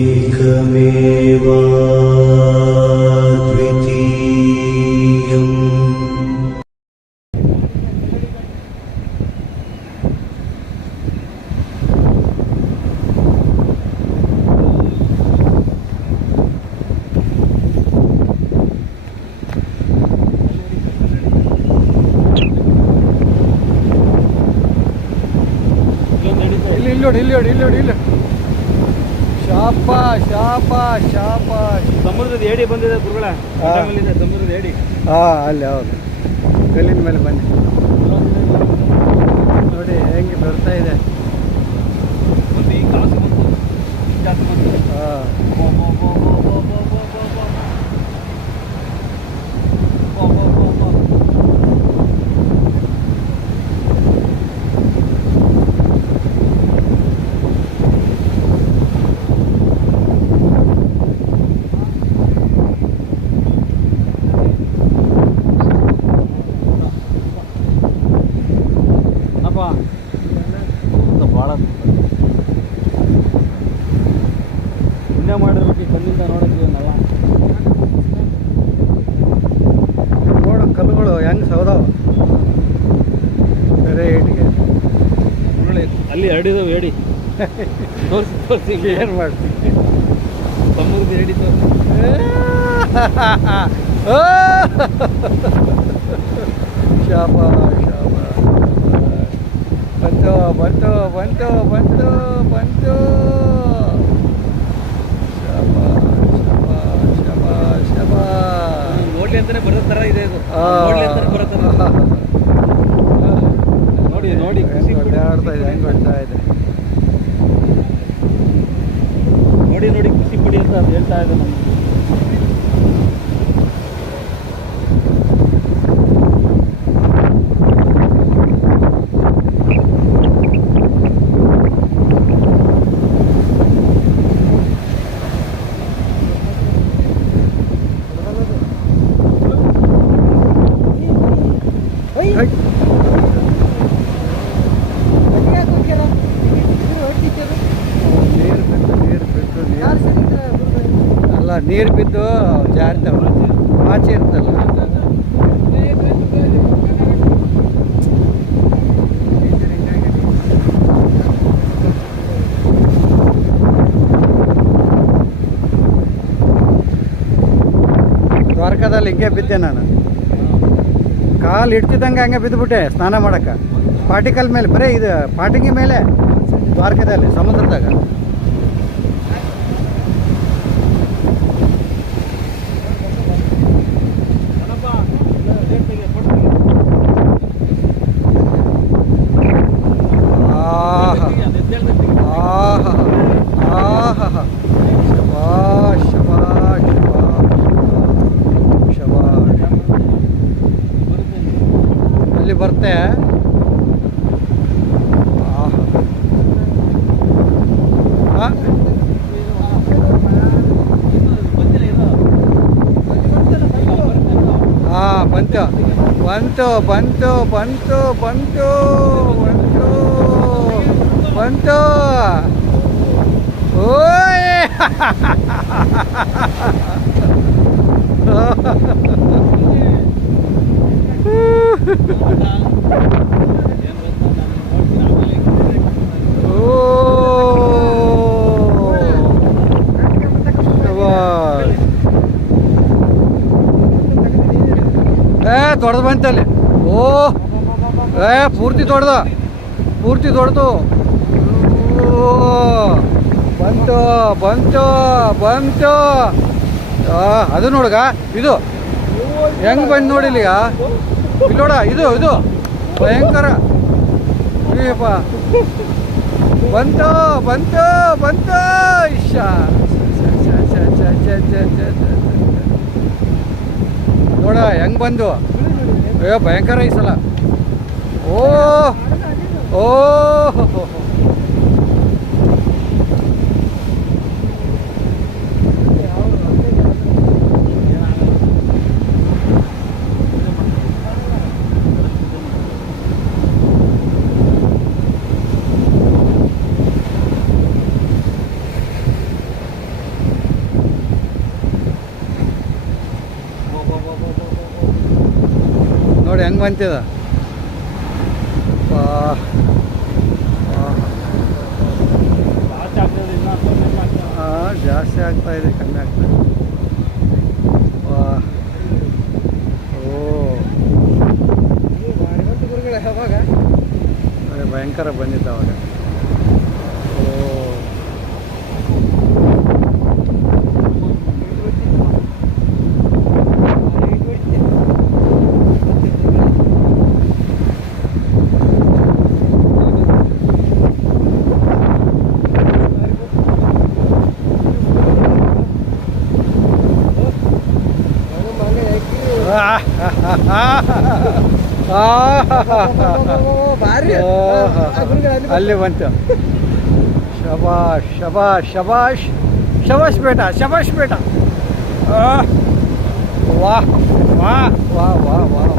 एकमेवा ನೋಡಿ ಇಲ್ಲಿ ನೋಡಿ ಇಲ್ಲಿ ನೋಡಿ ಇಲ್ಲಿ ಶಾಪ ಶಾಪ ಶಾಪ. ಸಮುದ್ರದ ಏಡಿ ಬಂದಿದೆ ಗುರುಗಳ. ಸಮುದ್ರದ ಏಡಿ. ಹಾಂ ಅಲ್ಲಿ ಹೌದು. ಕಲ್ಲಿನ ಮೇಲೆ ಬನ್ನಿ. ನೋಡಿ ಹೆಂಗೆ ಬರ್ತಾ ಇದೆ. ಹಾಂ ಅಂತ ಭಾಳ ಪುಣ್ಯ ಮಾಡಿರ್ಬೇಕು ಕಣ್ಣಿಂದ ನೋಡೋಕ್ಕೆ ನೋಡ ಕಲ್ಲುಗಳು ಹೆಂಗೆ ಸೌದವ ಬೇರೆ ಏಟಿಗೆ ನೋಡಿ ಅಲ್ಲಿ ಹರಡಿದವು ಏಡಿ ತೋರಿಸಿ ತೋರಿಸಿ. ಏನು ಮಾಡ್ತೀವಿ ಸಮುದ್ರದ ಏಡಿ ತೋರಿಸಿ. ಶಾಪ. ಬಂತು ಬಂತು ಬಂತು ಬಂತು ಬಂತು. ನೋಡ್ಲಿ ಅಂತಾನೆ ಬರೋ ಥರ ಇದೆ ಇದು ನೋಡಿ ನೋಡಿ ಖುಷಿ ಹೆಂಗ್ ಇದೆ ಹೆಂಗೆ ಇದೆ. ನೋಡಿ ನೋಡಿ ಖುಷಿ ಪಡಿ ಅಂತ ಹೇಳ್ತಾ ಇದೆ ನಮ್ಗೆ ಹೈ. ನೀರು ಬಿದ್ದು ನೀರು ಬಿದ್ದು ನೀರು ಬಿದ್ದು ಜಾರಿತಾವ ಆಚೆ ಇರ್ತಲ್ಲ. ದ್ವಾರಕಾದಲ್ಲಿ ಹಿಂಗೆ ಬಿದ್ದೆ ನಾನು. ಕಾಲು ಇಡ್ತಿದ್ದಂಗೆ ಹಂಗೆ ಬಿದ್ದುಬಿಟ್ಟೆ ಸ್ನಾನ ಮಾಡಕ್ಕೆ. ಪಾಟಿಕಲ್ ಮೇಲೆ, ಬರೀ ಇದು ಪಾಟಿಗೆ ಮೇಲೆ ದ್ವಾರಕದಲ್ಲಿ, ಸಮುದ್ರದಾಗ. ಬರ್ತೆ ಆ 번또 번또 번또 번또 번또 번또 오예 ದೊಡ್ಡದು ಬಂತಲ್ಲಿ ಓ, ಏ, ಪೂರ್ತಿ ದೊಡ್ಡದು. ಪೂರ್ತಿ ತೊಡ್ದು ಬಂತು ಬಂತು ಬಂತು. ಅದು ನೋಡುಗ, ಇದು. ಹೆಂಗ್ ಬಂದು ನೋಡಿಲ್ಲಿಗ ಇಲ್ಲಿ ನೋಡ, ಇದು ಇದು. ಭಯಂಕರ. ಬಂತು ಬಂತು ಬಂತು. ಇಷ್ಟ ನೋಡ, ಹೆಂಗ್ ಬಂದು? അയ്യോ ഭയങ്കര ഐസല്ല ഓ ഓ ഹോ ഹോ ಹೆಂಗೆ ಬಂತಿದ. ಜಾಸ್ತಿ ಆಗ್ತಾ ಇದೆ ಕಮ್ಮಿ ಆಗ್ತಾ ಇದೆ. ಓ. ಭಯಂಕರ ಬಂದಿತ್ತು ಅವಾಗ ಓ ಅಲ್ಲಿ ಬಂತು. ಶಬಾಷ್ ಶಬಾಷ್ ಶಬಾಷ್. ಶಬಾಷ್ ಬೇಟ ಶಬಾಷ್ ಬೇಟ ವಾಹ್ ವಾಹ್ ವಾಹ್ ವಾಹ್ ವಾಹ್